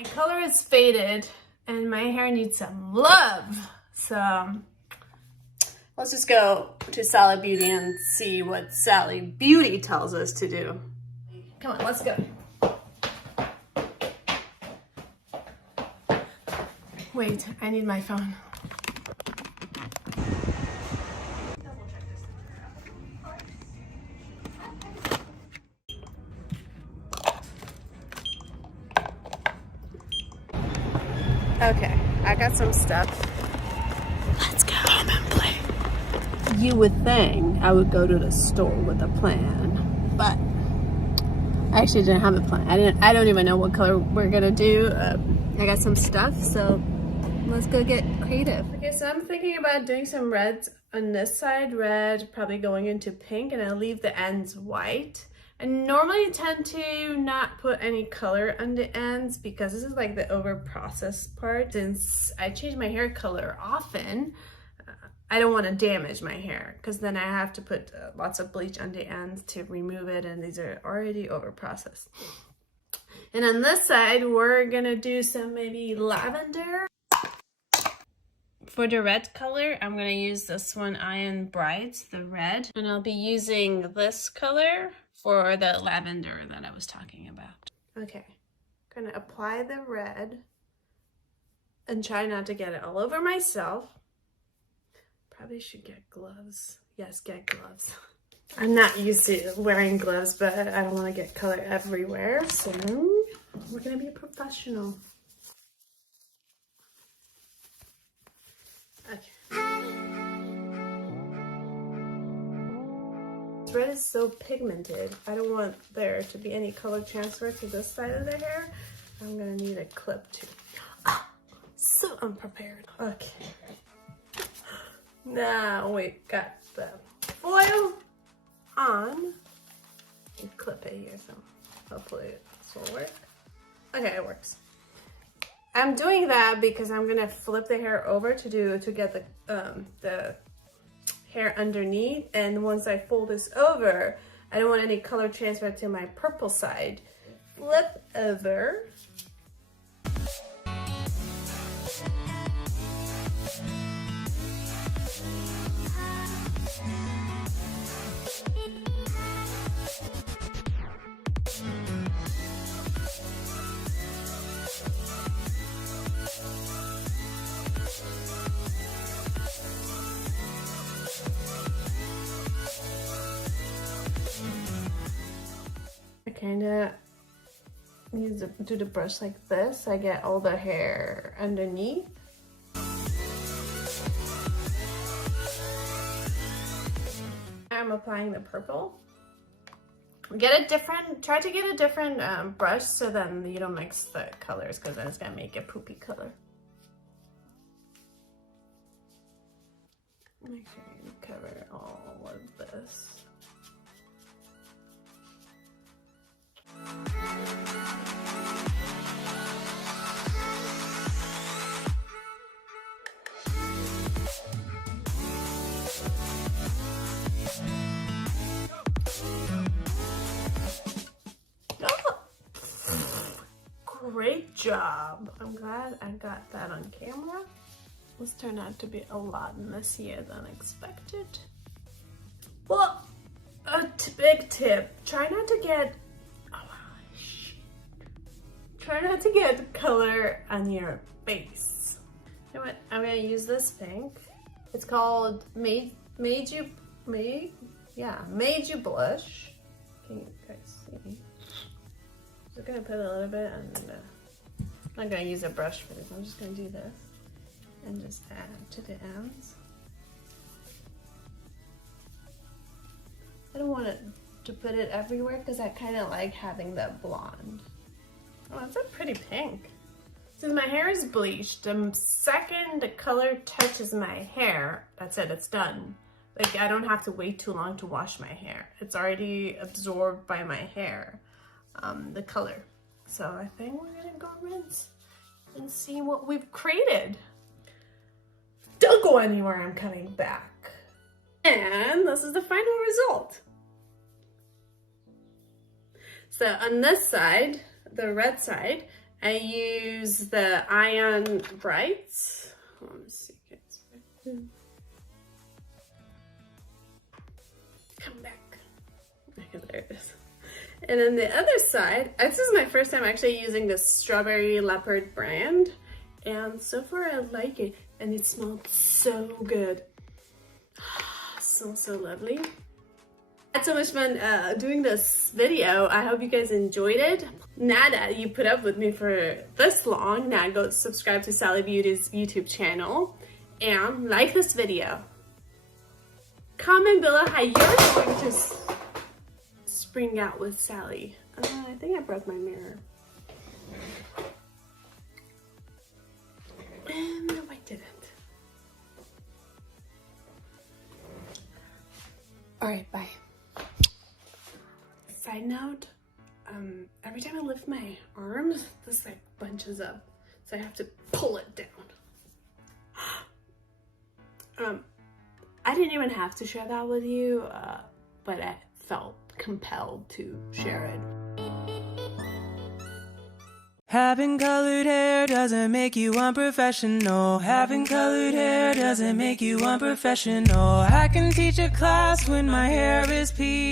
My color is faded and my hair needs some love. So let's just go to Sally Beauty and see what Sally Beauty tells us to do. Come on, let's go. Wait, I need my phone. Okay, I got some stuff. Let's go home and play. You would think I would go to the store with a plan, but I actually didn't have a plan. I don't even know what color we're gonna do. I got some stuff, so let's go get creative. Okay, so I'm thinking about doing some reds on this side, red, probably going into pink, and I'll leave the ends white. I normally tend to not put any color on the ends because this is like the over processed part. Since I change my hair color often, I don't want to damage my hair because then I have to put lots of bleach on the ends to remove it, and these are already over processed. And on this side, we're gonna do some maybe lavender. For the red color, I'm gonna use this one, Iron Bright, the red. And I'll be using this color for the lavender that I was talking about. Okay, I'm gonna apply the red and try not to get it all over myself. Probably should get gloves. Yes, get gloves. I'm not used to wearing gloves, but I don't wanna get color everywhere, so we're gonna be a professional. Okay. This red is so pigmented. I don't want there to be any color transfer to this side of the hair. I'm gonna need a clip too. Ah, so unprepared. Okay. Now we got the foil on. You clip it here, so hopefully this will work. Okay, it works. I'm doing that because I'm gonna flip the hair over to get the hair underneath, and once I fold this over, I don't want any color transfer to my purple side. Flip over. I kind of use do the brush like this. I get all the hair underneath. I'm applying the purple. Try to get a different brush so then you don't mix the colors, because then it's gonna make a poopy color. Make sure you cover all of this. Great job. I'm glad I got that on camera. This turned out to be a lot messier than expected. Well, a big tip, try not to get color on your face. You know what? I'm gonna use this pink. It's called Made You Blush. Can you guys see? I'm gonna put a little bit on the, I'm not gonna use a brush for this. I'm just gonna do this and just add to the ends. I don't want it to put it everywhere because I kind of like having that blonde. Oh, that's a pretty pink. Since my hair is bleached, the second the color touches my hair, that's it, it's done. Like, I don't have to wait too long to wash my hair. It's already absorbed by my hair, the color. So I think we're gonna go rinse and see what we've created. Don't go anywhere, I'm coming back. And this is the final result. So on this side, the red side, I use the Iron Brights. Let me see. Come back. Okay, there it is. And then the other side, this is my first time actually using the Strawberry Leopard brand. And so far I like it. And it smelled so good. So lovely. I had so much fun doing this video. I hope you guys enjoyed it. Now that you put up with me for this long, now go subscribe to Sally Beauty's YouTube channel and like this video. Comment below how you're going to spring out with Sally. I think I broke my mirror. No, I didn't. Alright, bye. Side note, every time I lift my arms, this like bunches up. So I have to pull it down. I didn't even have to share that with you, but I felt compelled to share it. Having colored hair doesn't make you unprofessional. Having colored hair doesn't make you unprofessional. I can teach a class when my hair is pink.